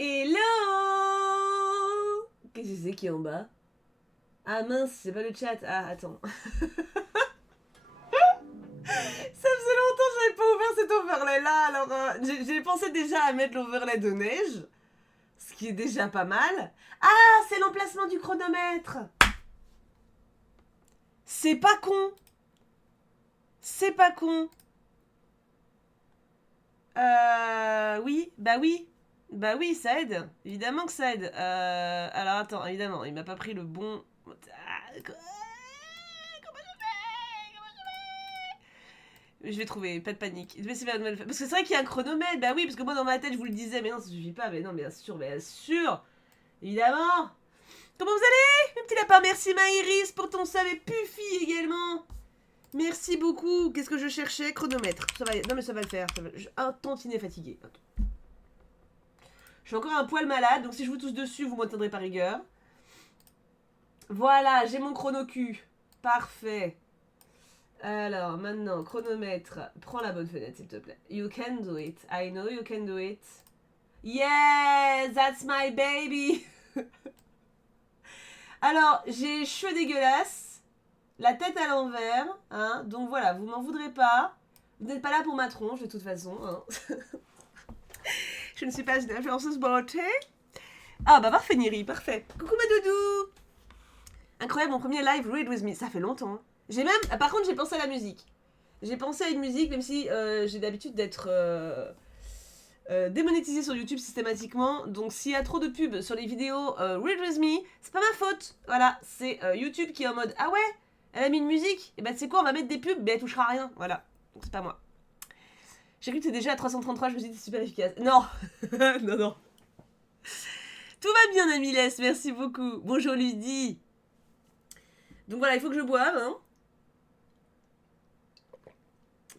Hello! Qu'est-ce que c'est qui est en bas? Ah mince, c'est pas le chat. Ah, attends. Ça faisait longtemps que j'avais pas ouvert cet overlay là, alors j'ai pensé déjà à mettre l'overlay de neige, ce qui est déjà pas mal. Ah, c'est l'emplacement du chronomètre! C'est pas con! C'est pas con! Oui, bah oui. Bah oui, ça aide. Évidemment que ça aide. Alors attends, évidemment, il m'a pas pris le bon... Ah, je vais trouver, pas de panique. Parce que c'est vrai qu'il y a un chronomètre, bah oui, parce que moi dans ma tête je vous le disais, mais non, ça suffit pas, mais non, bien sûr, évidemment. Comment vous allez, mes petits lapins? Merci Maïris pour ton sub et Puffy également. Merci beaucoup. Qu'est-ce que je cherchais? Chronomètre. Ça va, non mais ça va le faire. Ça va... Un tantinet fatigué. Je suis encore un poil malade, donc si je vous tousse dessus, vous m'entendrez par rigueur. Voilà, j'ai mon chrono cul. Parfait. Alors, maintenant, chronomètre. Prends la bonne fenêtre, s'il te plaît. You can do it. I know you can do it. Yes, that's my baby. Alors, j'ai cheveux dégueulasses, la tête à l'envers, hein, donc voilà, vous m'en voudrez pas. Vous n'êtes pas là pour ma tronche, de toute façon. Hein. Je ne suis pas une influenceuse beauté. Ah, bah parfait, Niri, parfait. Coucou ma doudou. Incroyable, mon premier live Read With Me, ça fait longtemps. J'ai même... Par contre, j'ai pensé à la musique. J'ai pensé à une musique, même si j'ai l'habitude d'être démonétisée sur YouTube systématiquement. Donc s'il y a trop de pubs sur les vidéos Read With Me, c'est pas ma faute. Voilà, c'est YouTube qui est en mode « Ah ouais, elle a mis une musique, et bah tu sais quoi, on va mettre des pubs, mais elle touchera à rien. » Voilà, donc c'est pas moi. J'ai cru que c'était déjà à 333, je me suis dit c'est super efficace. Non. Non, non. Tout va bien, Amilès, merci beaucoup. Bonjour Lydie. Donc voilà, il faut que je boive. Hein.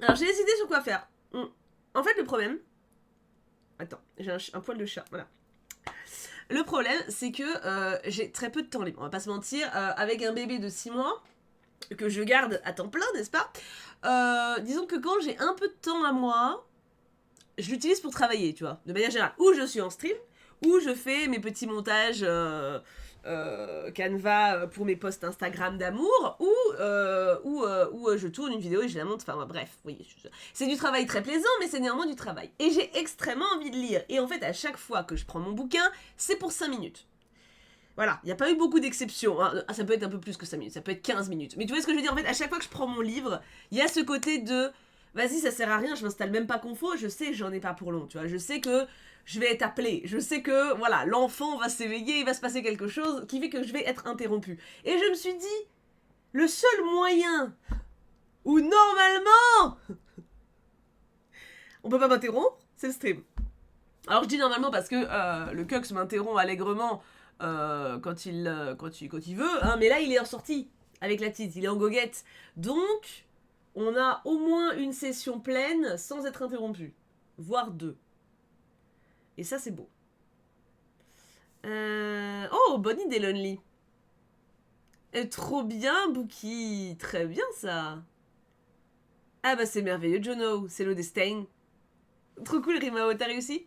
Alors j'ai décidé sur quoi faire. En fait, le problème... Attends, j'ai un poil de chat, voilà. Le problème, c'est que j'ai très peu de temps libre, on va pas se mentir. Avec un bébé de 6 mois, que je garde à temps plein, n'est-ce pas? Disons que quand j'ai un peu de temps à moi, je l'utilise pour travailler, tu vois, de manière générale. Ou je suis en stream, ou je fais mes petits montages Canva pour mes posts Instagram d'amour, ou je tourne une vidéo et je la monte. Enfin bref, oui, c'est du travail très plaisant, mais c'est néanmoins du travail. Et j'ai extrêmement envie de lire. Et en fait, à chaque fois que je prends mon bouquin, c'est pour 5 minutes. Voilà, il n'y a pas eu beaucoup d'exceptions. Hein. Ça peut être un peu plus que 5 minutes, ça peut être 15 minutes. Mais tu vois ce que je veux dire? En fait, à chaque fois que je prends mon livre, il y a ce côté de... Vas-y, ça sert à rien, je m'installe même pas confo, je sais que j'en ai pas pour long, tu vois. Je sais que je vais être appelée, je sais que, voilà, l'enfant va s'éveiller, il va se passer quelque chose qui fait que je vais être interrompue. Et je me suis dit, le seul moyen où normalement on peut pas m'interrompre, c'est le stream. Alors je dis normalement parce que le Cux m'interrompt allègrement quand il veut, hein, mais là il est en sortie avec la petite, il est en goguette. Donc, on a au moins une session pleine sans être interrompu, voire 2. Et ça, c'est beau. Oh, bonne idée, Lonely. Trop bien, Bookie. Très bien, ça. Ah bah, c'est merveilleux, Jono. C'est le destin. Trop cool, Rimao. T'as réussi?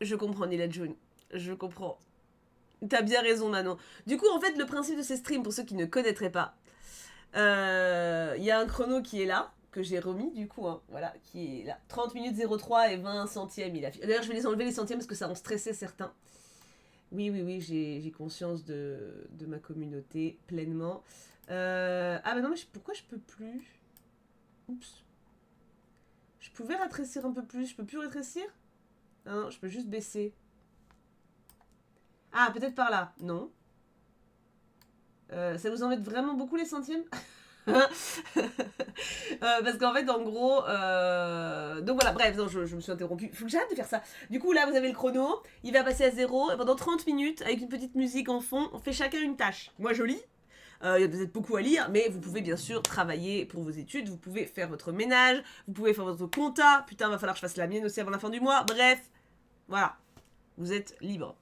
Je comprends, Nila June. Je comprends. T'as bien raison, Manon. Du coup, en fait, le principe de ces streams, pour ceux qui ne connaîtraient pas, y a un chrono qui est là, que j'ai remis du coup, hein, voilà, qui est là. 30 minutes 03 et 20 centièmes. D'ailleurs, je vais les enlever les centièmes parce que ça en stressait certains. Oui, oui, oui, j'ai conscience de ma communauté pleinement. Ah bah non, mais pourquoi je peux plus? Oups. Je pouvais rétrécir un peu plus, je peux plus rétrécir? Non, je peux juste baisser. Ah, peut-être par là. Non. Ça vous embête vraiment beaucoup les centièmes? Parce qu'en fait, en gros. Donc voilà, bref, non, je me suis interrompue. Faut que j'arrête de faire ça. Du coup, là, vous avez le chrono. Il va passer à 0. Et pendant 30 minutes, avec une petite musique en fond, on fait chacun une tâche. Moi, je lis. Il y a peut-être beaucoup à lire, mais vous pouvez bien sûr travailler pour vos études. Vous pouvez faire votre ménage. Vous pouvez faire votre compta. Putain, va falloir que je fasse la mienne aussi avant la fin du mois. Bref, voilà. Vous êtes libre.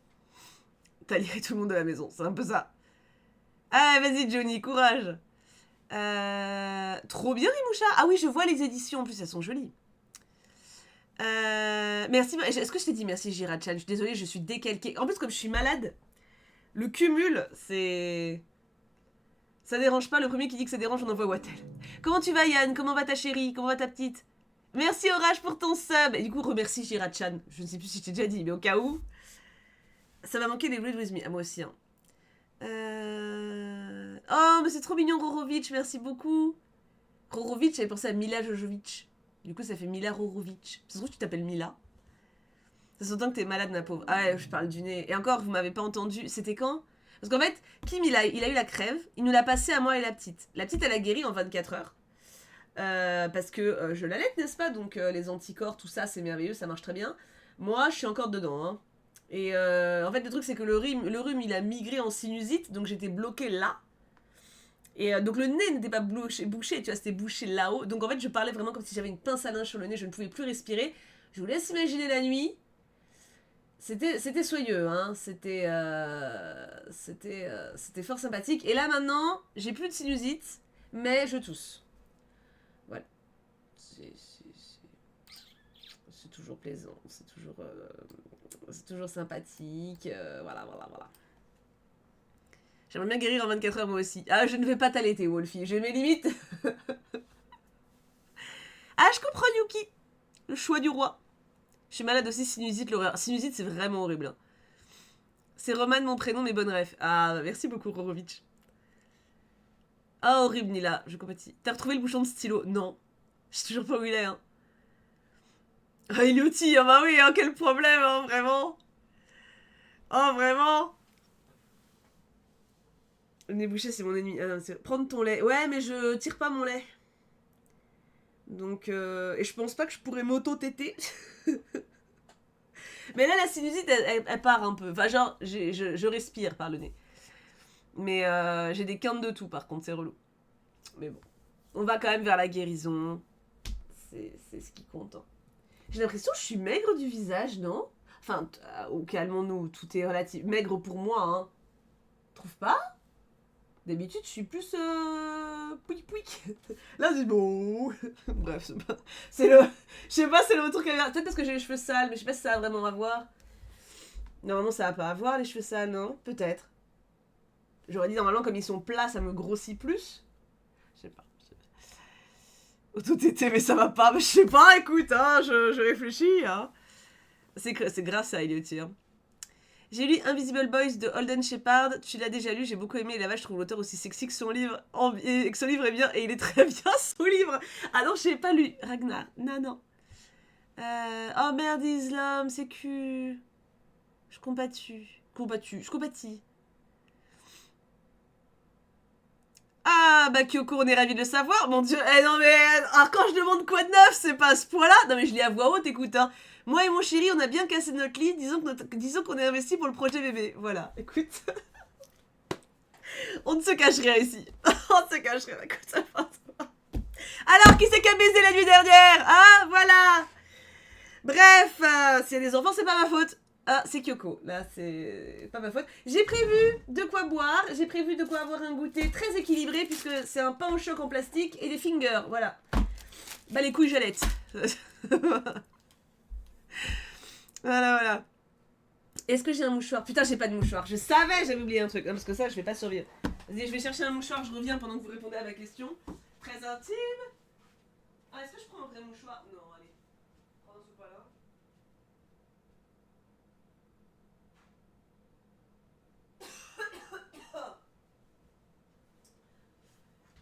T'as liré tout le monde de la maison. C'est un peu ça. Ah, vas-y, Johnny, courage. Trop bien, Rimoucha. Ah oui, je vois les éditions. En plus, elles sont jolies. Merci. Est-ce que je t'ai dit merci, Gira-chan? Je suis désolée, je suis décalquée. En plus, comme je suis malade, le cumul, c'est... Ça dérange pas, le premier qui dit que ça dérange, on envoie Wattel. Comment tu vas, Yann? Comment va ta chérie? Comment va ta petite? Merci, Orage, pour ton sub. Et du coup, remercie Gira-chan. Je ne sais plus si je t'ai déjà dit, mais au cas où... Ça m'a manqué les Read With Me. Ah, moi aussi, hein. Oh, mais c'est trop mignon, Rorovic, merci beaucoup. Rorovic, j'avais pensé à Mila Jojovic. Du coup, ça fait Mila Rorovic. Ça se trouve, tu t'appelles Mila. Ça s'entend que t'es malade, ma pauvre. Ah ouais, je parle du nez. Et encore, vous m'avez pas entendu. C'était quand? Parce qu'en fait, Kim, il a eu la crève. Il nous l'a passé à moi et la petite. La petite, elle a guéri en 24 heures. Parce que je l'allaite, n'est-ce pas? Donc, les anticorps, tout ça, c'est merveilleux, ça marche très bien. Moi, je suis encore dedans, hein. Et en fait, le truc, c'est que le rhume, il a migré en sinusite. Donc, j'étais bloquée là. Et donc le nez n'était pas bouché, tu vois, c'était bouché là-haut. Donc en fait, je parlais vraiment comme si j'avais une pince à linge sur le nez, je ne pouvais plus respirer. Je vous laisse imaginer la nuit. C'était soyeux, hein. C'était fort sympathique. Et là maintenant, j'ai plus de sinusite, mais je tousse. Voilà. C'est toujours plaisant, c'est toujours sympathique. Voilà. J'aimerais bien guérir en 24 heures moi aussi. Ah, je ne vais pas t'allaiter, Wolfie. J'ai mes limites. Ah, je comprends, Yuki. Le choix du roi. Je suis malade aussi, sinusite, l'horreur. Sinusite, c'est vraiment horrible. Hein. C'est Roman, mon prénom, mes bonnes rêves. Ah, merci beaucoup, Rorovic. Ah, horrible, Nila. Je compatis. T'as retrouvé le bouchon de stylo? Non. Je sais toujours pas où il est, hein. Ah, il est outil. Ah bah oui, hein, quel problème, hein, vraiment. Oh, vraiment. Le nez bouché, c'est mon ennemi. Ah, non, prendre ton lait. Ouais, mais je tire pas mon lait. Donc, et je pense pas que je pourrais m'auto-téter. Mais là, la sinusite, elle part un peu. Enfin, genre, je respire par le nez. Mais j'ai des quintes de tout, par contre, c'est relou. Mais bon. On va quand même vers la guérison. C'est ce qui compte. Hein. J'ai l'impression que je suis maigre du visage, non? Enfin, calmons-nous, tout est relatif. Maigre pour moi, hein. Trouve pas? D'habitude, je suis plus pouic pouic. Là, c'est bon. Bref, c'est le. Je sais pas, c'est le retour qu'elle a. Peut-être parce que j'ai les cheveux sales, mais je sais pas si ça va vraiment avoir. Normalement, ça va pas avoir les cheveux sales, non? Peut-être. J'aurais dit normalement, comme ils sont plats, ça me grossit plus. Je sais pas. Auto-tété, mais ça va pas. Mais je sais pas, écoute, hein, je réfléchis. Hein. C'est grâce à Elliot. Hein. J'ai lu Invisible Boys de Holden Shepard. Tu l'as déjà lu, j'ai beaucoup aimé. Et là-bas, je trouve l'auteur aussi sexy que son livre. Et que son livre est bien. Et il est très bien, son livre. Ah non, je n'ai pas lu. Ragnar. Non. Oh merde, Islam, c'est que. Je compatis. Ah, bah Kyoko, on est ravis de le savoir. Mon dieu, non mais. Alors quand je demande quoi de neuf, c'est pas à ce point-là. Non mais je lis à voix haute, écoute, hein. Moi et mon chéri, on a bien cassé notre lit. Disons qu'on est investi pour le projet bébé. Voilà, écoute. On ne se cache rien ici. On ne se cache rien, écoute, ça va. Alors, qui c'est qui a baisé la nuit dernière? Ah, voilà. Bref, s'il y a des enfants, c'est pas ma faute. Ah, c'est Kyoko. Là, c'est pas ma faute. J'ai prévu de quoi boire. J'ai prévu de quoi avoir un goûter très équilibré puisque c'est un pain au choc en plastique et des fingers. Voilà. Bah, les couilles Jalette. Voilà. Est-ce que j'ai un mouchoir? Putain, j'ai pas de mouchoir. Je savais, j'avais oublié un truc. Non, parce que ça, je vais pas survivre. Vas-y, je vais chercher un mouchoir. Je reviens pendant que vous répondez à ma question. Très intime. Ah, est-ce que je prends un vrai mouchoir? Non, allez. Prends ce pas-là.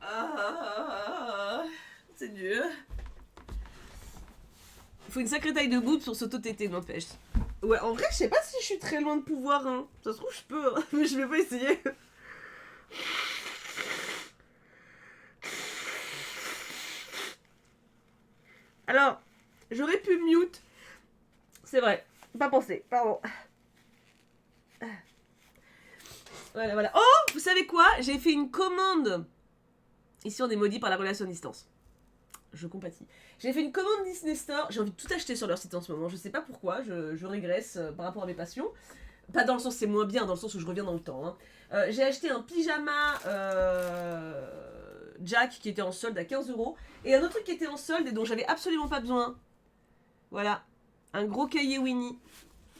Ah, c'est dur. Il faut une sacrée taille de goutte pour s'auto-téter, n'empêche. Ouais, en vrai, je sais pas si je suis très loin de pouvoir. Hein. Ça se trouve, je peux, hein, mais je vais pas essayer. Alors, j'aurais pu mute. C'est vrai. Pas pensé, pardon. Voilà. Oh, vous savez quoi? J'ai fait une commande. Ici, on est maudit par la relation à distance. Je compatis. J'ai fait une commande Disney Store. J'ai envie de tout acheter sur leur site en ce moment. Je sais pas pourquoi. Je régresse par rapport à mes passions. Pas dans le sens c'est moins bien, dans le sens où je reviens dans le temps. Hein. J'ai acheté un pyjama Jack qui était en solde à 15 €. Et un autre truc qui était en solde et dont j'avais absolument pas besoin. Voilà. Un gros cahier Winnie.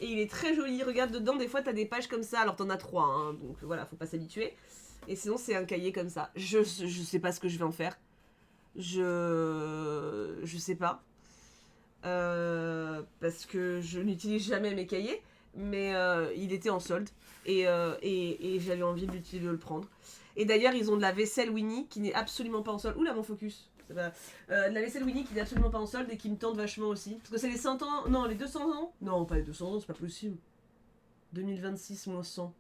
Et il est très joli. Regarde dedans, des fois t'as des pages comme ça. Alors t'en as 3, hein, donc voilà, faut pas s'habituer. Et sinon c'est un cahier comme ça. Je sais pas ce que je vais en faire. Je sais pas. Parce que je n'utilise jamais mes cahiers. Mais il était en solde. Et j'avais envie de le prendre. Et d'ailleurs, ils ont de la vaisselle Winnie qui n'est absolument pas en solde. Oula, mon focus. De la vaisselle Winnie qui n'est absolument pas en solde et qui me tente vachement aussi. Parce que c'est les 100 ans. Non, les 200 ans. Non, pas les 200 ans, c'est pas possible. 2026 moins 100.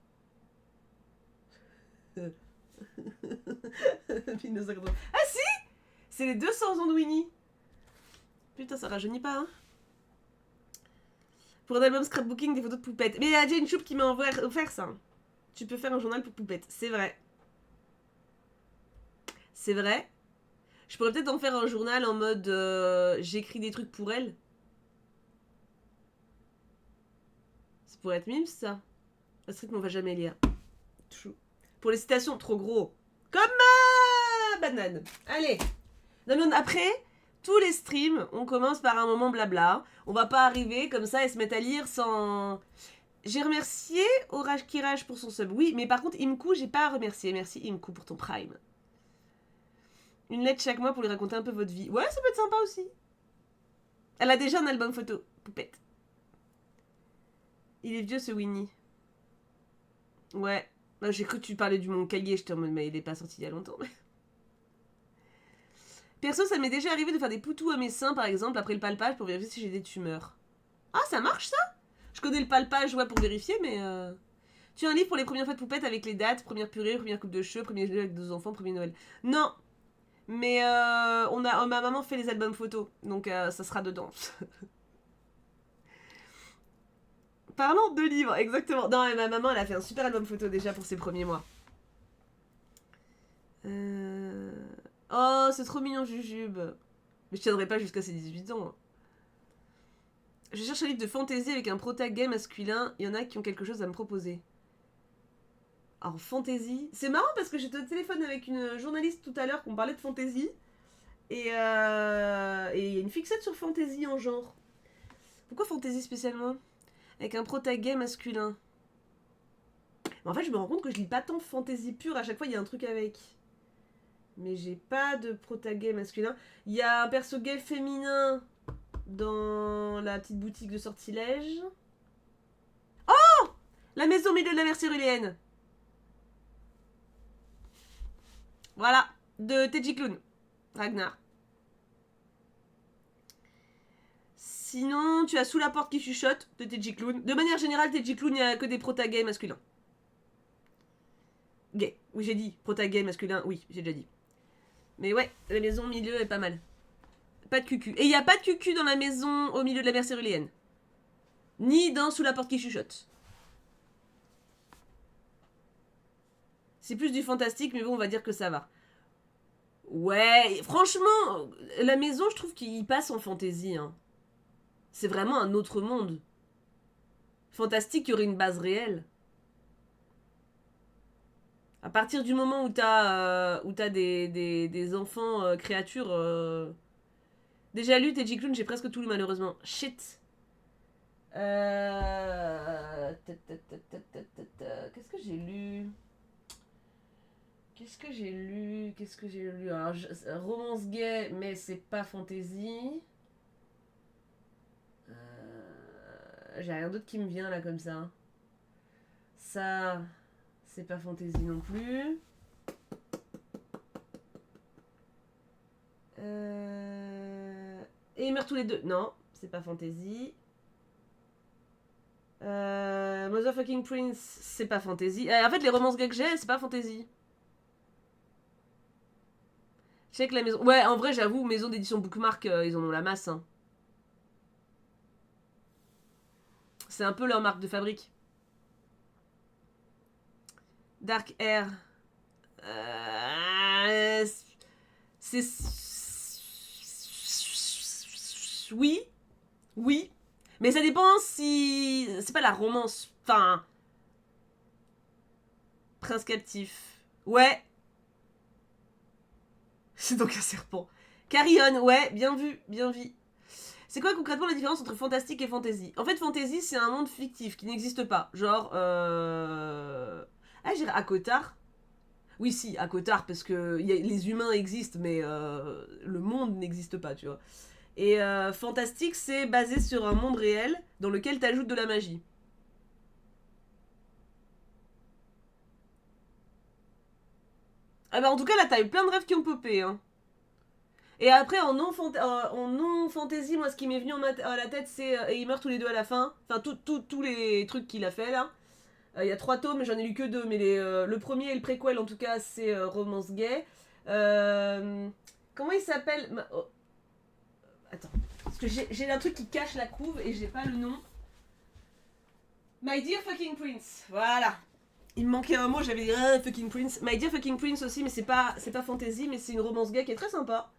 1980. Ah si, c'est les 200 ans de Winnie. Putain, ça rajeunit pas, hein. Pour un album scrapbooking, des photos de poupettes. Mais il y a Jane Choup qui m'a offert ça. Tu peux faire un journal pour poupettes. C'est vrai. C'est vrai. Je pourrais peut-être en faire un journal en mode j'écris des trucs pour elle. Ça pourrait être mime, ça. Astrid, mais on va jamais lire. Chou. Pour les citations, trop gros. Comme ma banane. Allez. Non, après, tous les streams, on commence par un moment blabla. On va pas arriver comme ça et se mettre à lire sans... J'ai remercié Orage Kirage pour son sub. Oui, mais par contre, Imku, j'ai pas à remercier. Merci Imku pour ton prime. Une lettre chaque mois pour lui raconter un peu votre vie. Ouais, ça peut être sympa aussi. Elle a déjà un album photo. Poupette. Il est vieux ce Winnie. Ouais. J'ai cru que tu parlais du mon cahier. Je te remets, mais il est pas sorti il y a longtemps. Perso, ça m'est déjà arrivé de faire des poutous à mes seins, par exemple, après le palpage pour vérifier si j'ai des tumeurs. Ah, ça marche ça? Je connais le palpage, ouais, pour vérifier, mais... Tu as un livre pour les premières fois de poupette avec les dates, première purée, première coupe de cheveux, premier jeu avec 2 enfants, premier Noël. Non. Mais ma maman fait les albums photos, donc ça sera dedans. Parlons de livres, exactement. Non, ma maman, elle a fait un super album photo déjà pour ses premiers mois. Oh, c'est trop mignon, Jujube. Mais je tiendrai pas jusqu'à ses 18 ans. Je cherche un livre de fantasy avec un prota-gay masculin. Il y en a qui ont quelque chose à me proposer. Alors, fantasy... C'est marrant parce que j'étais au téléphone avec une journaliste tout à l'heure qu'on parlait de fantasy. Et il y a une fixette sur fantasy en genre. Pourquoi fantasy spécialement? Avec un prota-gay masculin. Mais en fait, je me rends compte que je lis pas tant fantasy pure. À chaque fois, il y a un truc avec. Mais j'ai pas de prota-gay masculin. Il y a un perso gay féminin dans la petite boutique de sortilège. Oh! La maison au milieu de la mer céruléenne. Voilà, de Teji Clown. Ragnar. Sinon, tu as Sous la porte qui chuchote de Teji Clown. De manière générale, Teji Clown, il n'y a que des prota-gays masculins. Gay. Oui, j'ai dit. Prota-gay masculin, oui, j'ai déjà dit. Mais ouais, la maison au milieu est pas mal. Pas de cucu. Et il n'y a pas de cucu dans la maison au milieu de la mer céruléenne. Ni dans Sous la porte qui chuchote. C'est plus du fantastique, mais bon, on va dire que ça va. Ouais, franchement, la maison, je trouve qu'il passe en fantasy. Hein. C'est vraiment un autre monde. Fantastique, il y aurait une base réelle. À partir du moment où t'as des enfants créatures... Déjà lu Teji Clown, j'ai presque tout lu malheureusement. Shit. Qu'est-ce que j'ai lu? Qu'est-ce que j'ai lu? Alors, romance gay, mais c'est pas fantasy. J'ai rien d'autre qui me vient là comme ça. Ça, c'est pas fantasy non plus. Et ils meurent tous les deux. Non, c'est pas fantasy. Motherfucking Prince, c'est pas fantasy. En fait, les romances gays que j'ai, c'est pas fantasy. Je sais que la maison... Ouais, en vrai, j'avoue, maison d'édition Bookmark, ils en ont la masse. Hein. C'est un peu leur marque de fabrique. Dark Air. C'est... Oui. Oui. Mais ça dépend si... C'est pas la romance. Enfin... Prince captif. Ouais. C'est donc un serpent. Carillon, ouais, bien vu, bien vu. C'est quoi concrètement la différence entre fantastique et fantasy? En fait, fantasy, c'est un monde fictif qui n'existe pas. Genre, ah, j'irais à Cotard. Oui, si, à Cotard, parce que les humains existent, mais le monde n'existe pas, tu vois. Et fantastique, c'est basé sur un monde réel dans lequel t'ajoutes de la magie. Ah bah en tout cas, là, t'as eu plein de rêves qui ont popé, hein. Et après, en non fantasy, moi, ce qui m'est venu à la tête, c'est... et ils meurent tous les deux à la fin. Enfin, tous les trucs qu'il a fait, là. Il y a 3 tomes, mais j'en ai lu que 2. Mais le premier et le préquel, en tout cas, c'est romance gay. Comment il s'appelle oh, attends. Parce que j'ai un truc qui cache la couve et j'ai pas le nom. My Dear Fucking Prince. Voilà. Il me manquait un mot, j'avais dit Fucking Prince. My Dear Fucking Prince aussi, mais c'est pas fantasy, mais c'est une romance gay qui est très sympa.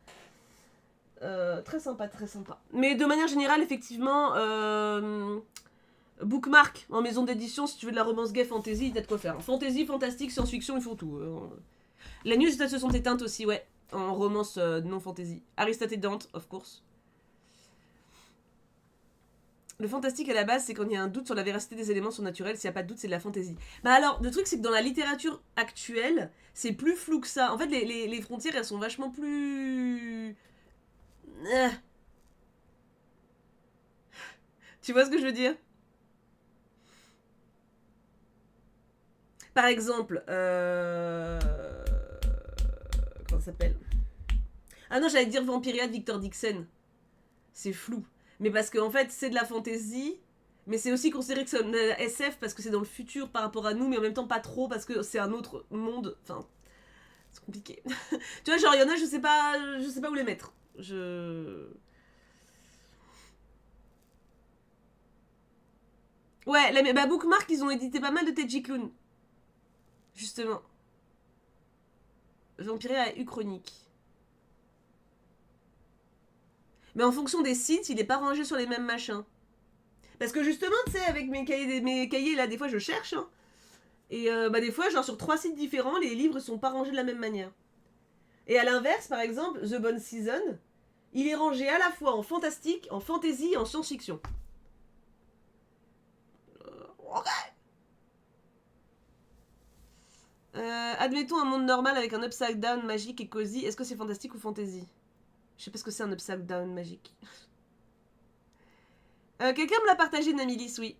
Très sympa, très sympa. Mais de manière générale, effectivement, Bookmark en maison d'édition, si tu veux de la romance gay fantasy, il t'as de quoi faire. Fantasy, fantastique, science-fiction, ils font tout. La news se sont éteintes aussi, ouais, en romance non fantasy. Aristote et Dante, of course. Le fantastique à la base, c'est quand il y a un doute sur la véracité des éléments surnaturels. S'il n'y a pas de doute, c'est de la fantaisie. Bah alors, le truc, c'est que dans la littérature actuelle, c'est plus flou que ça. En fait, les frontières, elles sont vachement plus... Tu vois ce que je veux dire? Par exemple, comment ça s'appelle? Ah non, j'allais dire Vampiria de Victor Dixon. C'est flou. Mais parce qu'en fait, c'est de la fantaisie, mais c'est aussi considéré que c'est un SF parce que c'est dans le futur par rapport à nous, mais en même temps pas trop parce que c'est un autre monde. Enfin, c'est compliqué. Tu vois, genre, il y en a, je sais pas où les mettre. Ouais, bah, Bookmark, ils ont édité pas mal de Teji Clown. Justement. Vampiria a Uchronique. Mais en fonction des sites, il est pas rangé sur les mêmes machins. Parce que justement, tu sais, avec mes cahiers, là, des fois, je cherche. Hein, et bah, des fois, genre, sur 3 sites différents, les livres sont pas rangés de la même manière. Et à l'inverse, par exemple, The Bone Season, il est rangé à la fois en fantastique, en fantasy et en science-fiction. Admettons un monde normal avec un upside down magique et cosy. Est-ce que c'est fantastique ou fantasy? Je sais pas ce que c'est un upside down magique. Quelqu'un me l'a partagé, Namilis, oui.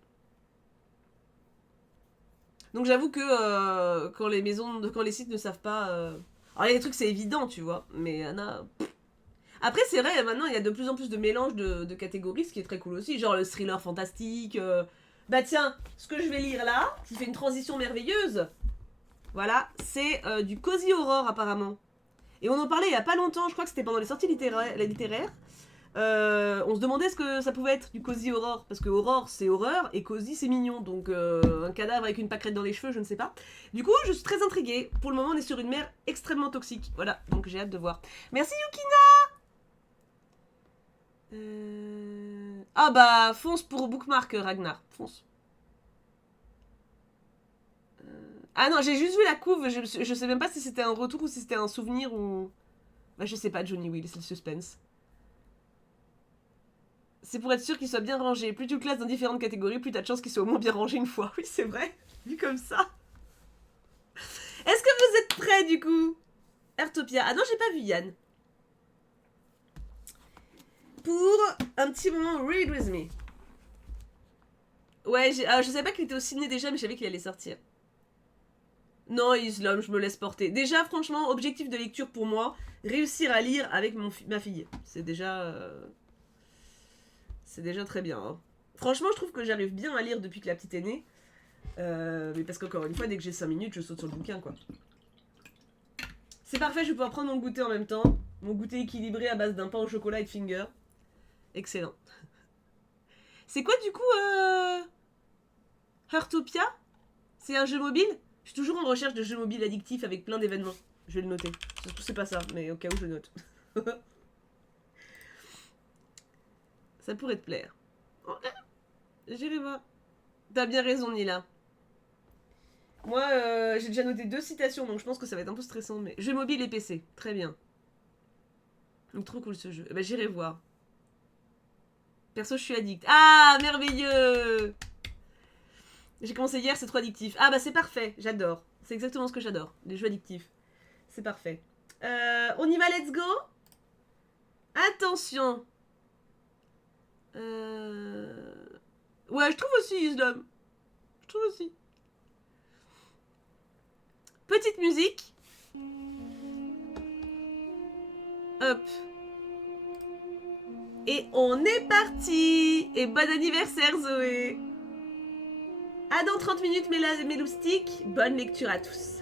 Donc j'avoue que quand les sites ne savent pas... Alors il y a des trucs c'est évident, tu vois, mais il y en a... Après c'est vrai, maintenant il y a de plus en plus de mélanges de catégories, ce qui est très cool aussi, genre le thriller fantastique... Bah tiens, ce que je vais lire là, qui fait une transition merveilleuse, voilà, c'est du cozy horror apparemment. Et on en parlait il y a pas longtemps, je crois que c'était pendant les sorties littéraires. On se demandait ce que ça pouvait être du cozy horror, parce que horror c'est horreur et cozy c'est mignon, donc un cadavre avec une pâquerette dans les cheveux, je ne sais pas. Du coup, je suis très intriguée. Pour le moment, on est sur une mer extrêmement toxique. Voilà, donc j'ai hâte de voir. Merci Yukina. Ah bah, fonce pour Bookmark, Ragnar, fonce. Ah non, j'ai juste vu la couve, je sais même pas si c'était un retour ou si c'était un souvenir ou... Bah je sais pas, Johnny Will, c'est le suspense. C'est pour être sûr qu'il soit bien rangé. Plus tu le classes dans différentes catégories, plus t'as de chances qu'il soit au moins bien rangé une fois. Oui, c'est vrai. Vu comme ça. Est-ce que vous êtes prêts du coup? Airtopia. Ah non, j'ai pas vu Yann. Pour un petit moment, read with me. Ouais, je savais pas qu'il était au ciné déjà, mais je savais qu'il allait sortir. Non, Islam, je me laisse porter. Déjà, franchement, objectif de lecture pour moi, réussir à lire avec ma fille. C'est déjà... C'est déjà très bien. Hein. Franchement, je trouve que j'arrive bien à lire depuis que la petite est née. Mais parce qu'encore une fois, dès que j'ai 5 minutes, je saute sur le bouquin, quoi. C'est parfait, je vais pouvoir prendre mon goûter en même temps. Mon goûter équilibré à base d'un pain au chocolat et de finger. Excellent. C'est quoi du coup Heartopia? C'est un jeu mobile? Je suis toujours en recherche de jeux mobiles addictifs avec plein d'événements. Je vais le noter. Surtout c'est pas ça, mais au cas où je le note. Ça pourrait te plaire. J'irai voir. T'as bien raison, Nila. Moi, j'ai déjà noté 2 citations, donc je pense que ça va être un peu stressant, mais... Jeux mobile et PC. Très bien. Donc trop cool ce jeu. Bah j'irai voir. Perso, je suis addict. Ah, merveilleux. J'ai commencé hier, c'est trop addictif. Ah bah c'est parfait, j'adore. C'est exactement ce que j'adore, les jeux addictifs. C'est parfait. On y va, let's go. Attention. Ouais, je trouve aussi, Islam. Je trouve aussi. Petite musique. Hop. Et on est parti. Et bon anniversaire, Zoé. À dans 30 minutes, mes loustiques. Bonne lecture à tous.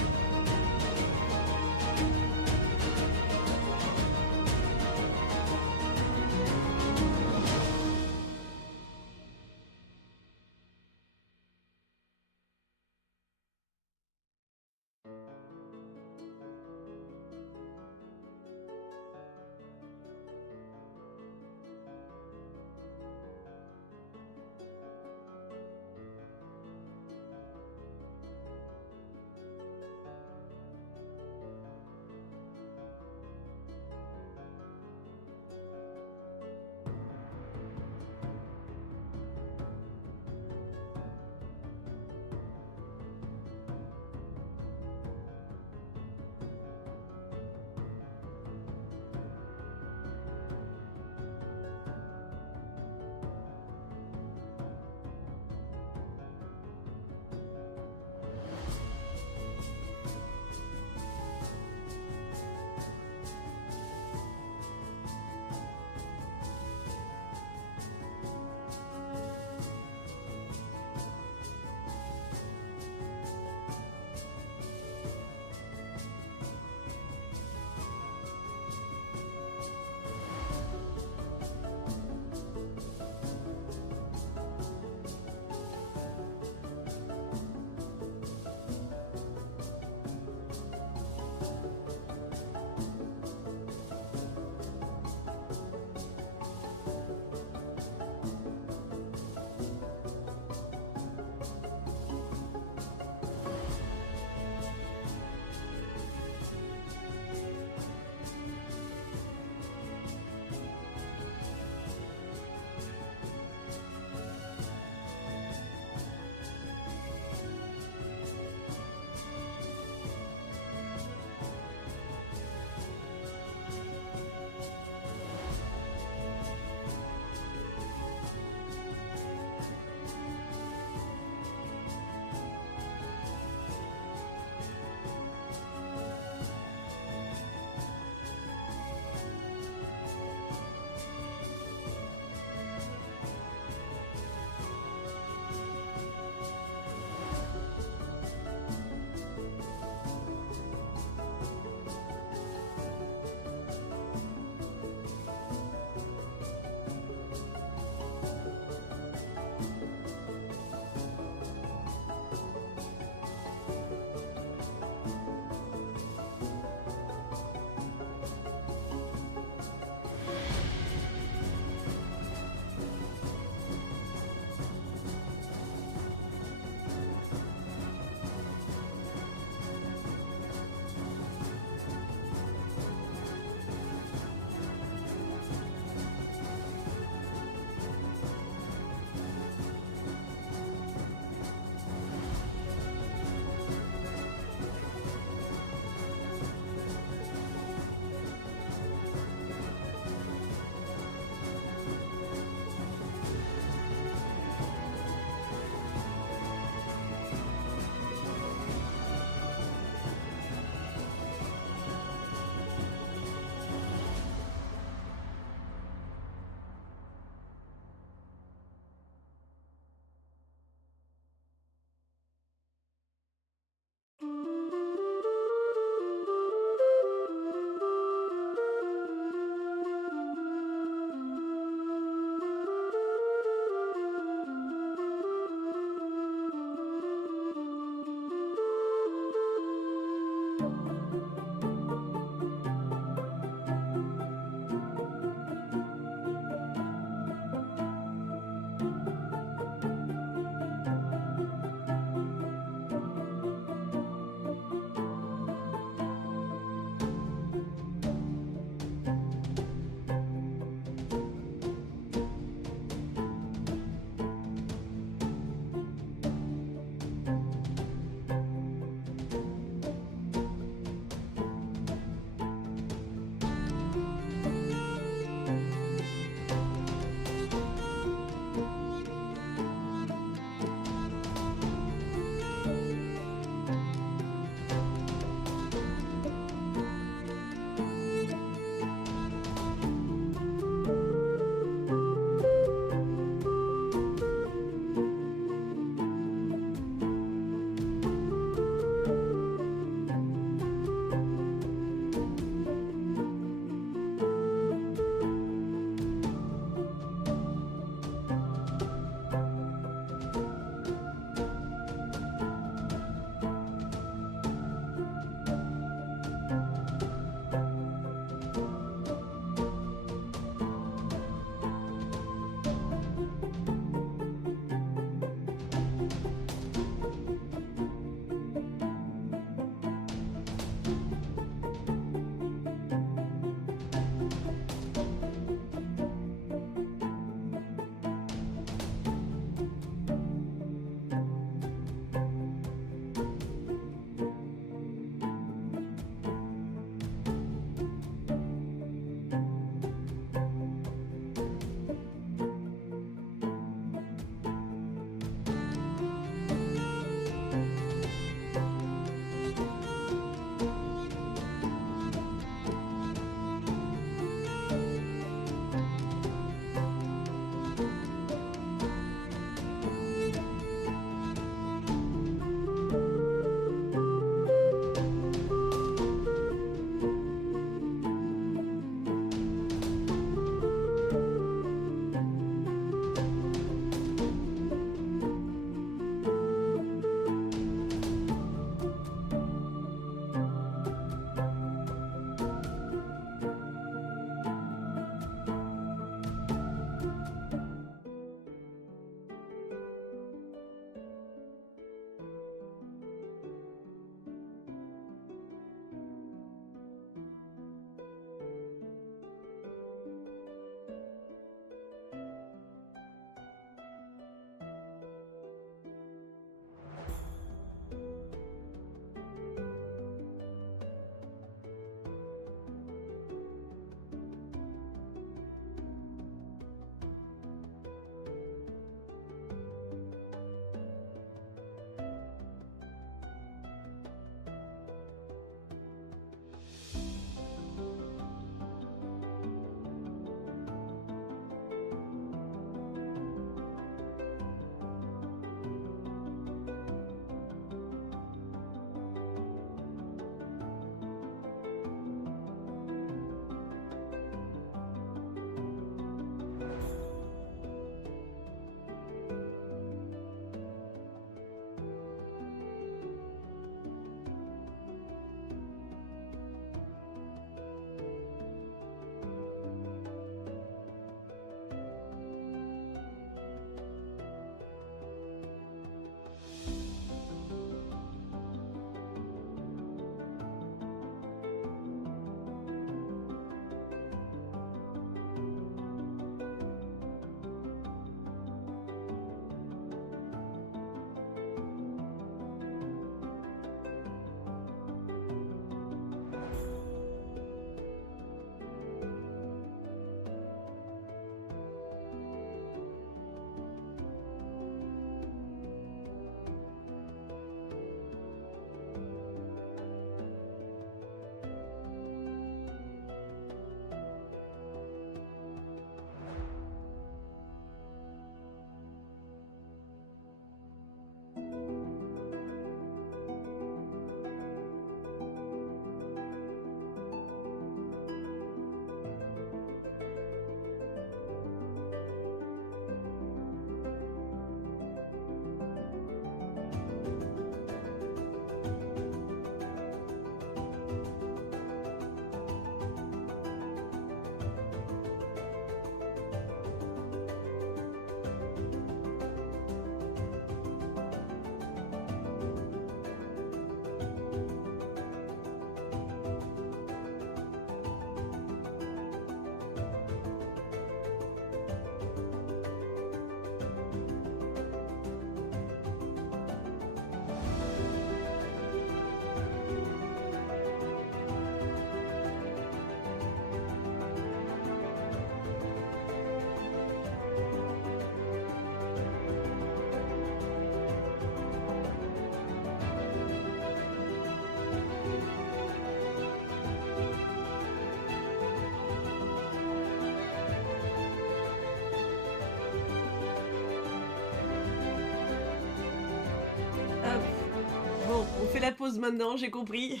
la pause maintenant, j'ai compris.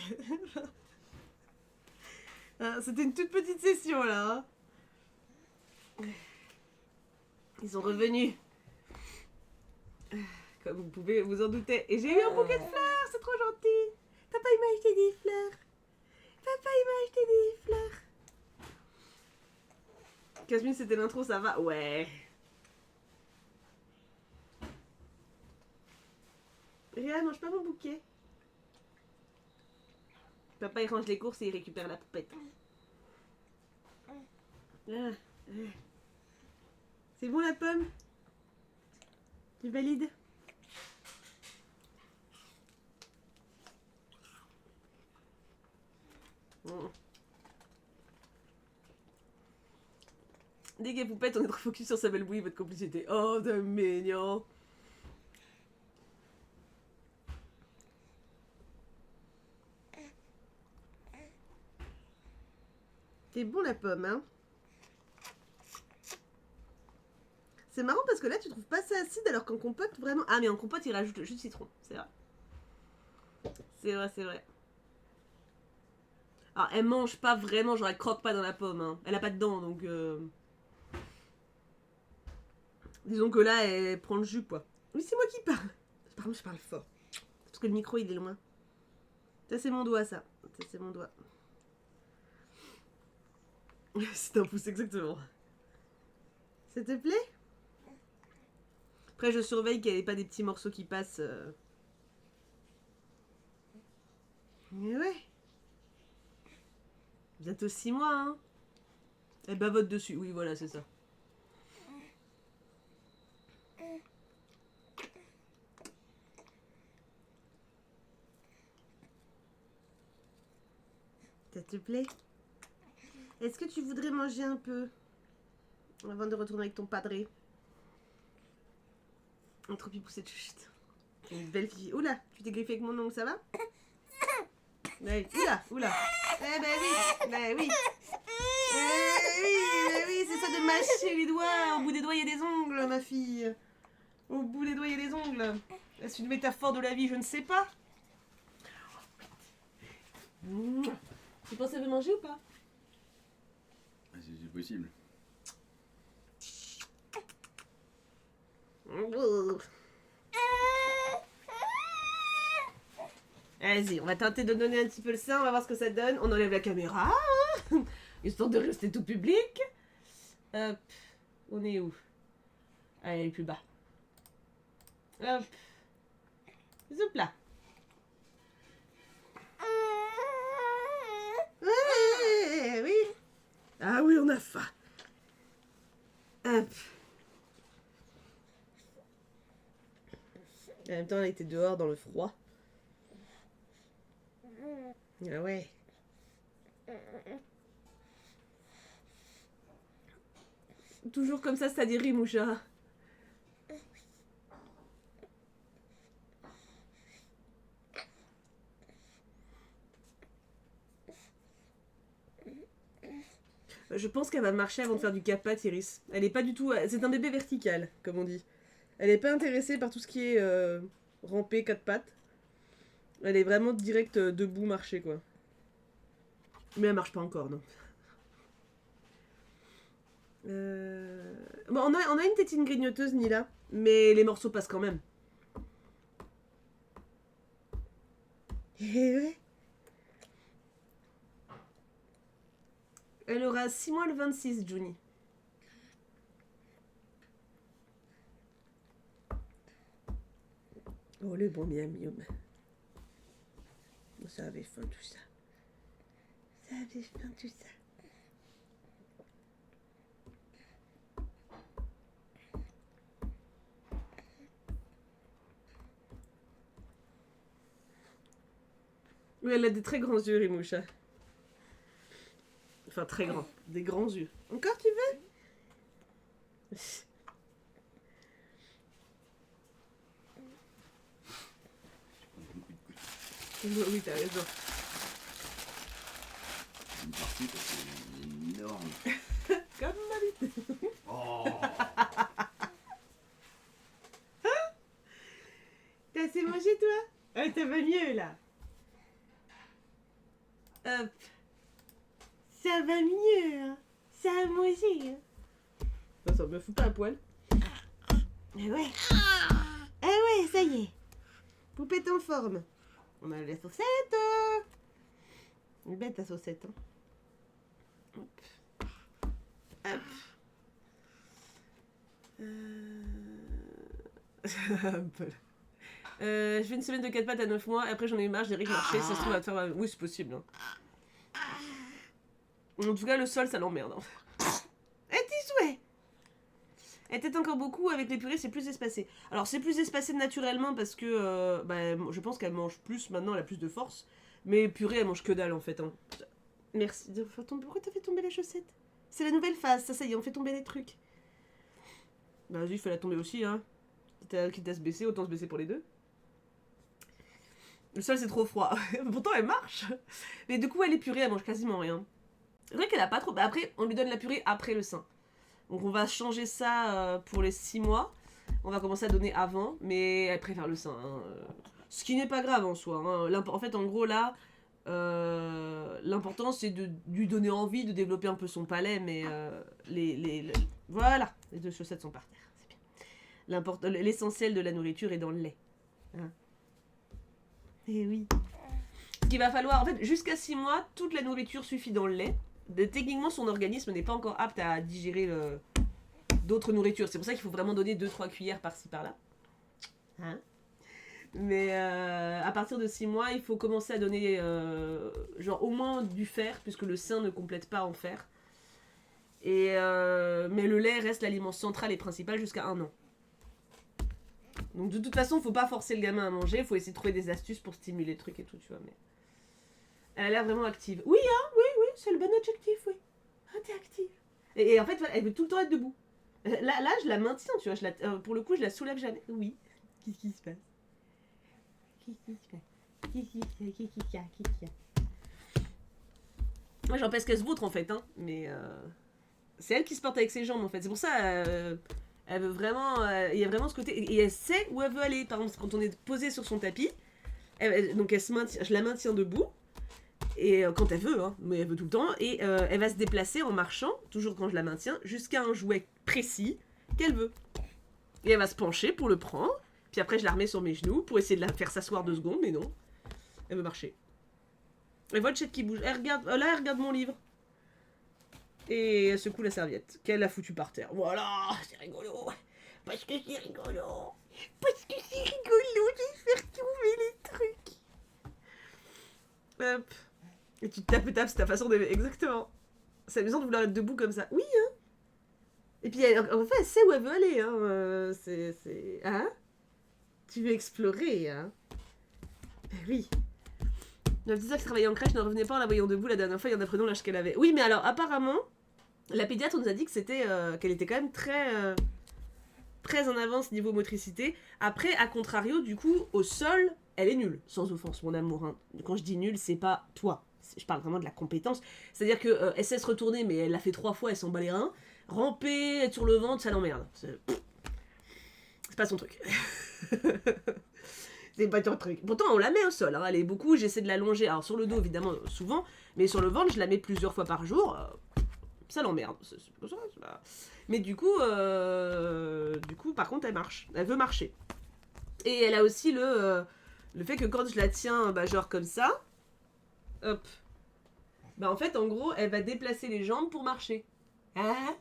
C'était une toute petite session là. Hein. Ils sont revenus. Comme vous pouvez vous en douter. Et j'ai eu un bouquet de fleurs, c'est trop gentil. Papa il m'a acheté des fleurs. Papa il m'a acheté des fleurs. 15 minutes c'était l'intro, ça va? Ouais. Réa, mange pas mon bouquet. Papa il range les courses et il récupère la poupette. C'est bon la pomme? Tu valides? Dès qu'il y a poupette, on est trop focus sur sa belle bouille, votre complicité. Oh, t'es mignon. C'est bon la pomme, hein? C'est marrant parce que là, tu trouves pas ça acide alors qu'en compote, vraiment... Ah, mais en compote, il rajoute le jus de citron, c'est vrai. C'est vrai, c'est vrai. Alors, elle mange pas vraiment, genre elle croque pas dans la pomme, hein. Elle a pas de dents, donc... Disons que là, elle prend le jus, quoi. Oui, c'est moi qui parle. Par contre, je parle fort. Parce que le micro, il est loin. Ça, c'est mon doigt, ça. Ça, c'est mon doigt. C'est un pouce, exactement. Ça te plaît? Après, je surveille qu'il n'y ait pas des petits morceaux qui passent. Mais ouais. Bientôt 6 mois, hein. Elle bavote dessus. Oui, voilà, c'est ça. Ça te plaît? Est-ce que tu voudrais manger un peu avant de retourner avec ton padré? Un trop poussé de chute. Une belle fille. Oula, tu t'es griffé avec mon ongle, ça va? Ouais. Oula, oula. Eh ben oui, ben oui. Ben oui, c'est ça de mâcher les doigts. Au bout des doigts, il y a des ongles, ma fille. Au bout des doigts, il y a des ongles. Est-ce une métaphore de la vie? Je ne sais pas. Tu penses qu'elle veut manger ou pas? C'est possible. Vas-y, on va tenter de donner un petit peu le sein, on va voir ce que ça donne. On enlève la caméra, hein, histoire de rester tout public. Hop, on est où? Allez, elle est plus bas. Hop. Zoup là. Oui. Ah oui, on a faim. Hop. En même temps, elle était dehors dans le froid. Ah ouais. Toujours comme ça, c'est-à-dire Rimoucha. Je pense qu'elle va marcher avant de faire du capat, Iris. Elle est pas du tout... C'est un bébé vertical, comme on dit. Elle est pas intéressée par tout ce qui est ramper, quatre pattes. Elle est vraiment direct debout marcher, quoi. Mais elle marche pas encore, non. Bon, on a une tétine grignoteuse, Nila. Mais les morceaux passent quand même. Eh ouais. Elle aura 6 mois le 26, Juni. Oh, le bon miam miam. Ça avait faim tout ça. Ça avait faim tout ça. Oui, elle a des très grands yeux, Rimoucha. Enfin, très grands. Des grands yeux. Encore, tu veux? Oui, t'as raison. Une partie parce qu'elle est énorme. Comme ma bite. Oh. T'as assez mangé, toi? Ah, ça va mieux, là. Hop. Ça va mieux, hein. Ça a mangé, hein. Non, ça me fout pas à poil. Ah ouais. Ah ouais, ça y est. Poupette en forme. On a la saucette. Elle est bête, ta saucette. Hein. Hop. Hop. Je fais une semaine de 4 pattes à 9 mois, après j'en ai eu marre, j'ai dit que marcher, ça se trouve à te faire... Oui, c'est possible. Hein. En tout cas, le sol, ça l'emmerde. Hein. Tes souhaits. Elle tète encore beaucoup, avec les purées, c'est plus espacé. Alors, c'est plus espacé naturellement parce que je pense qu'elle mange plus maintenant, elle a plus de force. Mais purée, elle mange que dalle en fait. Hein. Merci. Pourquoi t'as fait tomber la chaussette? C'est la nouvelle phase, ça y est, on fait tomber les trucs. Bah, vas-y, fais-la tomber aussi, hein. Quitte à se baisser, autant se baisser pour les deux. Le sol, c'est trop froid. Pourtant, elle marche. Mais du coup, elle est purée, elle mange quasiment rien. C'est vrai qu'elle a pas trop. Bah, après, on lui donne la purée après le sein. Donc, on va changer ça pour les 6 mois. On va commencer à donner avant, mais elle préfère le sein. Hein. Ce qui n'est pas grave en soi. Hein. En fait, en gros, là, l'important, c'est de lui donner envie de développer un peu son palais, mais voilà, les 2 chaussettes sont par terre. C'est bien. L'essentiel de la nourriture est dans le lait. Hein. Eh oui. Ce qu'il va falloir, en fait, jusqu'à 6 mois, toute la nourriture suffit dans le lait. Techniquement, son organisme n'est pas encore apte à digérer d'autres nourritures. C'est pour ça qu'il faut vraiment donner 2-3 cuillères par-ci par-là. Hein? Mais à partir de 6 mois, il faut commencer à donner genre au moins du fer, puisque le sein ne complète pas en fer. Mais le lait reste l'aliment central et principal jusqu'à 1 an. Donc de toute façon, faut pas forcer le gamin à manger, faut essayer de trouver des astuces pour stimuler le truc et tout, tu vois. Mais elle a l'air vraiment active. Oui, hein, oui, c'est le bon adjectif, oui. Ah, t'es active. Et en fait, elle veut tout le temps être debout. Là, je la maintiens, tu vois. Pour le coup, je la soulève jamais. Oui. Qu'est-ce qui se passe? Qu'est-ce qu'il y a? Moi, j'en pèse qu'elle se vautre, en fait, hein. Mais c'est elle qui se porte avec ses jambes, en fait. C'est pour ça... elle veut vraiment... il y a vraiment ce côté... Et elle sait où elle veut aller. Par exemple, quand on est posé sur son tapis, donc elle se maintient, je la maintiens debout. Et quand elle veut, hein, mais elle veut tout le temps. Et elle va se déplacer en marchant, toujours quand je la maintiens, jusqu'à un jouet précis qu'elle veut. Et elle va se pencher pour le prendre. Puis après, je la remets sur mes genoux pour essayer de la faire s'asseoir 2 secondes, mais non. Elle veut marcher. Elle voit le chat qui bouge. Elle regarde, là, elle regarde mon livre. Et elle secoue la serviette qu'elle a foutue par terre. Voilà, c'est rigolo. Parce que c'est rigolo. Parce que c'est rigolo de faire tomber les trucs. Hop. Et tu tapes, c'est ta façon d'aimer. Exactement. C'est amusant de vouloir être debout comme ça. Oui, hein. Et puis, en fait, elle sait où elle veut aller, hein. Hein? Tu veux explorer, hein? Oui. La petite sœur qui travaillait en crèche ne revenait pas en la voyant debout la dernière fois et en apprenant l'âge qu'elle avait. Oui, mais alors, apparemment, la pédiatre nous a dit que c'était qu'elle était quand même très en avance niveau motricité. Après, à contrario, du coup, au sol, elle est nulle. Sans offense, mon amour. Hein. Quand je dis nulle, c'est pas toi. Je parle vraiment de la compétence. C'est-à-dire qu'elle sait se retourner, mais elle l'a fait 3 fois, elle s'en bat les reins. Ramper, être sur le ventre, ça l'emmerde. C'est pas son truc. C'est pas ton truc. Pourtant, on la met au sol. Hein. Elle est beaucoup, j'essaie de la longer. Alors, sur le dos, évidemment, souvent. Mais sur le ventre, je la mets plusieurs fois par jour. Ça l'emmerde. C'est pas... Mais du coup, par contre, elle marche. Elle veut marcher. Et elle a aussi le fait que quand je la tiens, genre comme ça, hop, en fait, en gros, elle va déplacer les jambes pour marcher. Hein?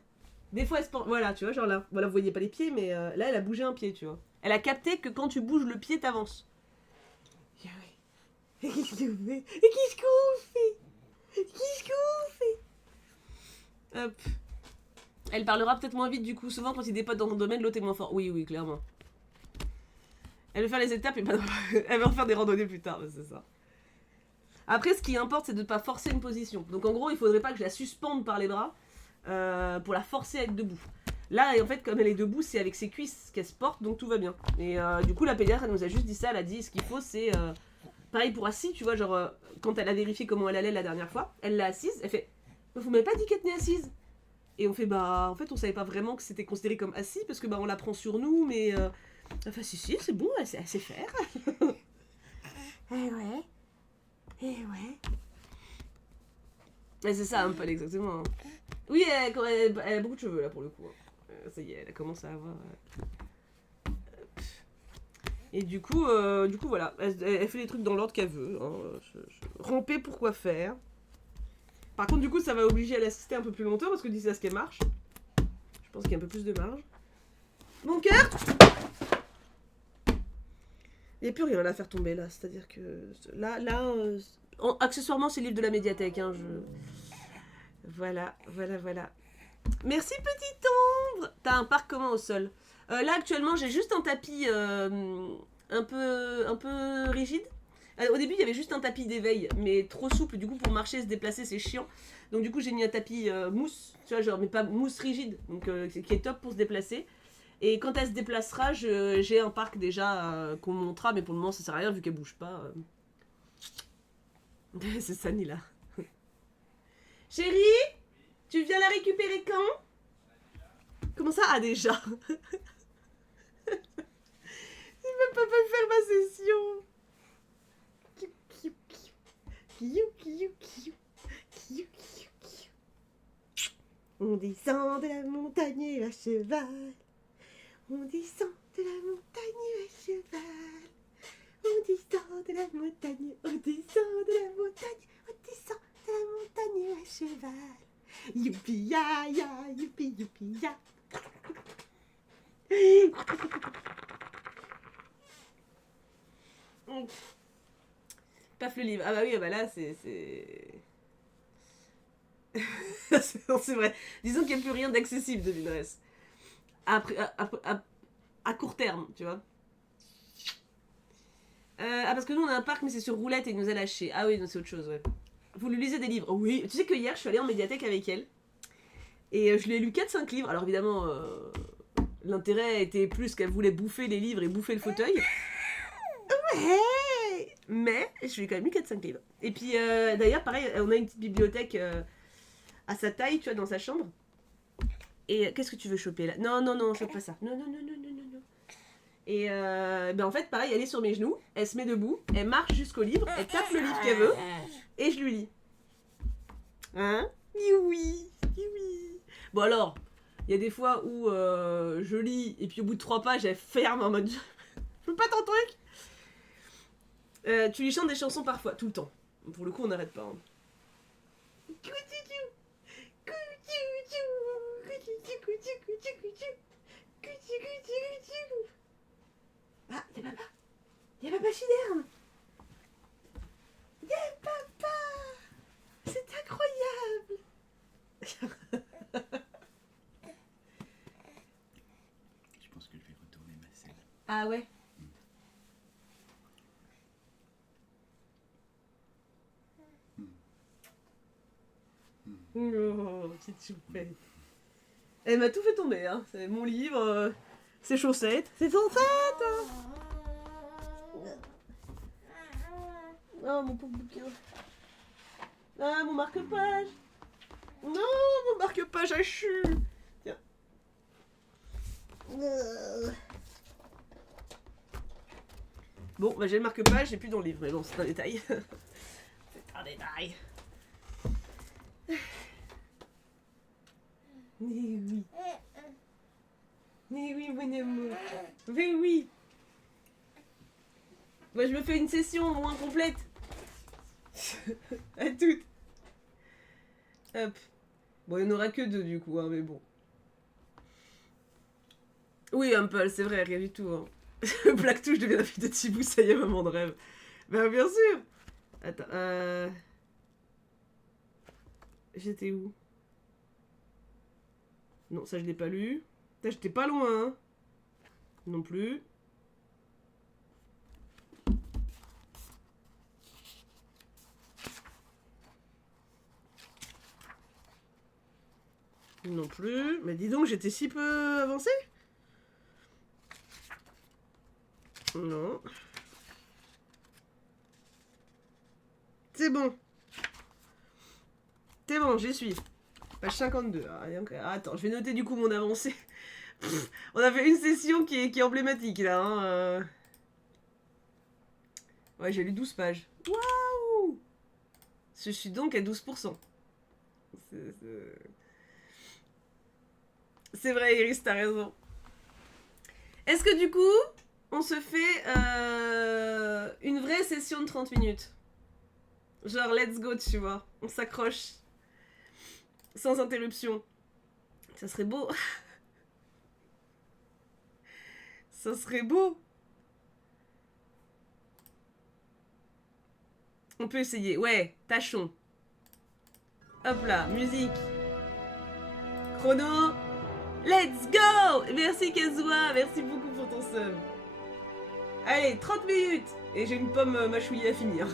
Des fois, elle se... Voilà, tu vois, genre là. Voilà, vous voyez pas les pieds, mais là, elle a bougé un pied, tu vois. Elle a capté que quand tu bouges le pied, t'avances. Et qu'est-ce qu'on fait? Hop. Elle parlera peut-être moins vite, du coup. Souvent, quand il y a des potes dans mon domaine, l'autre est moins fort. Oui, clairement. Elle veut faire les étapes et pas... Elle veut en faire des randonnées plus tard, c'est ça. Après, ce qui importe, c'est de ne pas forcer une position. Donc, en gros, il faudrait pas que je la suspende par les bras pour la forcer à être debout. Là, en fait, comme elle est debout, c'est avec ses cuisses qu'elle se porte, donc tout va bien. Et du coup, la pédiatre, elle nous a juste dit ça. Elle a dit, ce qu'il faut, c'est... pareil pour assis, tu vois, genre... quand elle a vérifié comment elle allait la dernière fois, elle l'a assise, elle fait... Vous m'avez pas dit qu'elle tenait assise? Et on fait, en fait, on savait pas vraiment que c'était considéré comme assis, parce que, on la prend sur nous, mais... Enfin, si, c'est bon, elle sait faire. Eh ouais. Ouais, c'est ça, un peu, exactement. Oui, elle a beaucoup de cheveux, là, pour le coup. Ça y est, elle commence à avoir... Et du coup, voilà. Elle fait les trucs dans l'ordre qu'elle veut. Hein. Ramper, pourquoi faire. Par contre, du coup, ça va obliger à l'assister un peu plus longtemps, parce que d'ici à ce qu'elle marche. Je pense qu'il y a un peu plus de marge. Mon cœur! Il n'y a plus rien à la faire tomber, là. C'est-à-dire que... Là... accessoirement, c'est le livre de la médiathèque. Hein, Voilà. Merci, petite ombre! T'as un parc commun au sol. Là, actuellement, j'ai juste un tapis un peu rigide. Au début, il y avait juste un tapis d'éveil, mais trop souple. Du coup, pour marcher, se déplacer, c'est chiant. Donc, du coup, j'ai mis un tapis mousse, tu vois, genre, mais pas mousse rigide, donc qui est top pour se déplacer. Et quand elle se déplacera, j'ai un parc déjà qu'on montrera, mais pour le moment, ça sert à rien vu qu'elle bouge pas. C'est ça, Nila. Chérie, tu viens la récupérer quand? Comment ça? Ah, déjà. Il va pas faire ma session. On descend de la montagne à cheval. On descend de la montagne à cheval. On descend de la montagne. On descend de la montagne. On descend de la montagne à cheval. Youpi ya ya, youpi youpi ya. Paf le livre. Ah bah oui, bah là c'est... c'est vrai. Disons qu'il n'y a plus rien d'accessible de Villeres. À court terme, tu vois. Parce que nous on a un parc mais c'est sur roulette et il nous a lâché. Ah oui, non, c'est autre chose, ouais. Vous lui lisez des livres? Oh, oui. Tu sais que hier je suis allée en médiathèque avec elle. Et je lui ai lu 4-5 livres. Alors évidemment, l'intérêt était plus qu'elle voulait bouffer les livres et bouffer le fauteuil. Ouais. Mais je lui ai quand même lu 4-5 livres. Et puis d'ailleurs, pareil, on a une petite bibliothèque à sa taille, tu vois, dans sa chambre. Et qu'est-ce que tu veux choper là? Non, chope pas ça. Non. Et ben en fait, pareil, elle est sur mes genoux, elle se met debout, elle marche jusqu'au livre, elle tape le livre qu'elle veut, et je lui lis. Hein? Oui. Bon alors, il y a des fois où je lis, et puis au bout de 3 pages, elle ferme en mode... je veux pas ton truc. Tu lui chantes des chansons parfois, tout le temps. Pour le coup, on n'arrête pas. Hein. Ah, y'a papa Chiderme. Y'a papa. C'est incroyable. Je pense que je vais retourner ma selle. Ah ouais. Oh, petite choupette. Elle m'a tout fait tomber, hein. C'est mon livre, ses chaussettes. Ses chaussettes. Oh, mon pauvre bouquin. Ah, mon marque-page. Non, mon marque-page a chu. Tiens. Bon, bah j'ai le marque-page, j'ai plus dans le livre, mais bon, c'est un détail. C'est un détail. Mais oui, mon amour. Mais oui. Moi, je me fais une session au moins complète. À toutes. Hop. Bon, il n'y en aura que 2 du coup, hein, mais bon. Oui, un peu, c'est vrai, rien du tout. Hein. Black Touche devient la fille de Tibou, ça y est, maman de rêve. Bah, bien sûr. Attends, J'étais où? Non, ça je l'ai pas lu. Putain, j'étais pas loin, hein. Non plus. Non plus. Mais dis donc, j'étais si peu avancée. Non. C'est bon. C'est bon, j'y suis. Page 52. Ah, attends, je vais noter du coup mon avancée. On a fait une session qui est emblématique là. Hein, Ouais, j'ai lu 12 pages. Waouh! Je suis donc à 12%. C'est vrai, Iris, t'as raison. Est-ce que du coup, on se fait une vraie session de 30 minutes? Genre, let's go, tu vois. On s'accroche. Sans interruption. Ça serait beau. Ça serait beau. On peut essayer. Ouais, tâchons. Hop là, musique. Chrono. Let's go. Merci Kazuha, merci beaucoup pour ton sub. Allez, 30 minutes. Et j'ai une pomme mâchouillée à finir.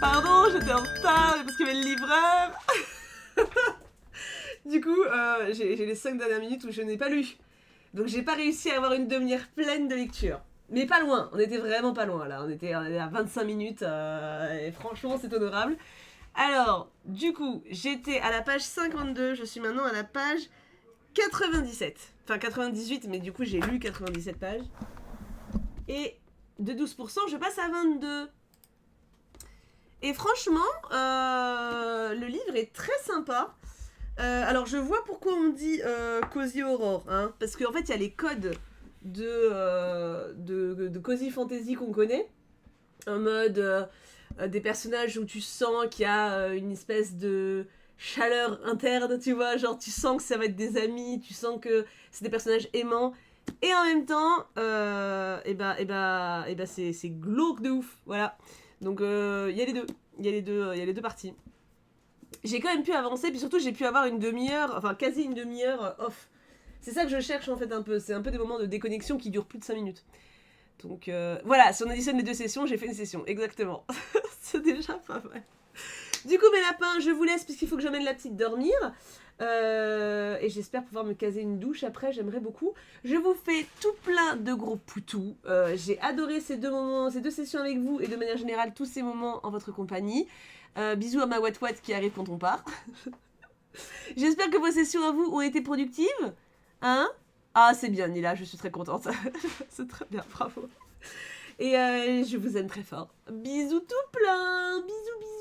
Pardon, j'étais en retard parce qu'il y avait le livreur. Du coup, j'ai les 5 dernières minutes où je n'ai pas lu. Donc j'ai pas réussi à avoir une demi-heure pleine de lecture. Mais pas loin, on était vraiment pas loin là. On était à 25 minutes et franchement c'est honorable. Alors, du coup, j'étais à la page 52, je suis maintenant à la page 97. Enfin 98, mais du coup j'ai lu 97 pages. Et de 12%, je passe à 22. Et franchement, le livre est très sympa. Alors je vois pourquoi on dit Cozy Horror, hein, parce qu'en fait il y a les codes de Cozy Fantasy qu'on connaît, en mode des personnages où tu sens qu'il y a une espèce de chaleur interne, tu vois, genre tu sens que ça va être des amis, tu sens que c'est des personnages aimants, et en même temps, c'est glauque de ouf, voilà. Donc il y a les deux, il y a les deux parties. J'ai quand même pu avancer, puis surtout j'ai pu avoir une demi-heure, enfin quasi une demi-heure off. C'est ça que je cherche en fait un peu, c'est un peu des moments de déconnexion qui durent plus de 5 minutes. Donc voilà, si on additionne les 2 sessions, j'ai fait une session, exactement. C'est déjà pas mal. Du coup mes lapins, je vous laisse puisqu'il faut que j'emmène la petite dormir. Et j'espère pouvoir me caser une douche après, j'aimerais beaucoup. Je vous fais tout plein de gros poutous. J'ai adoré ces 2 moments, ces 2 sessions avec vous et de manière générale tous ces moments en votre compagnie. Bisous à ma Wat qui arrive quand on part. J'espère que vos sessions à vous ont été productives. Hein? Ah, c'est bien, Nila, je suis très contente. C'est très bien, bravo. Et je vous aime très fort. Bisous tout plein. Bisous, bisous.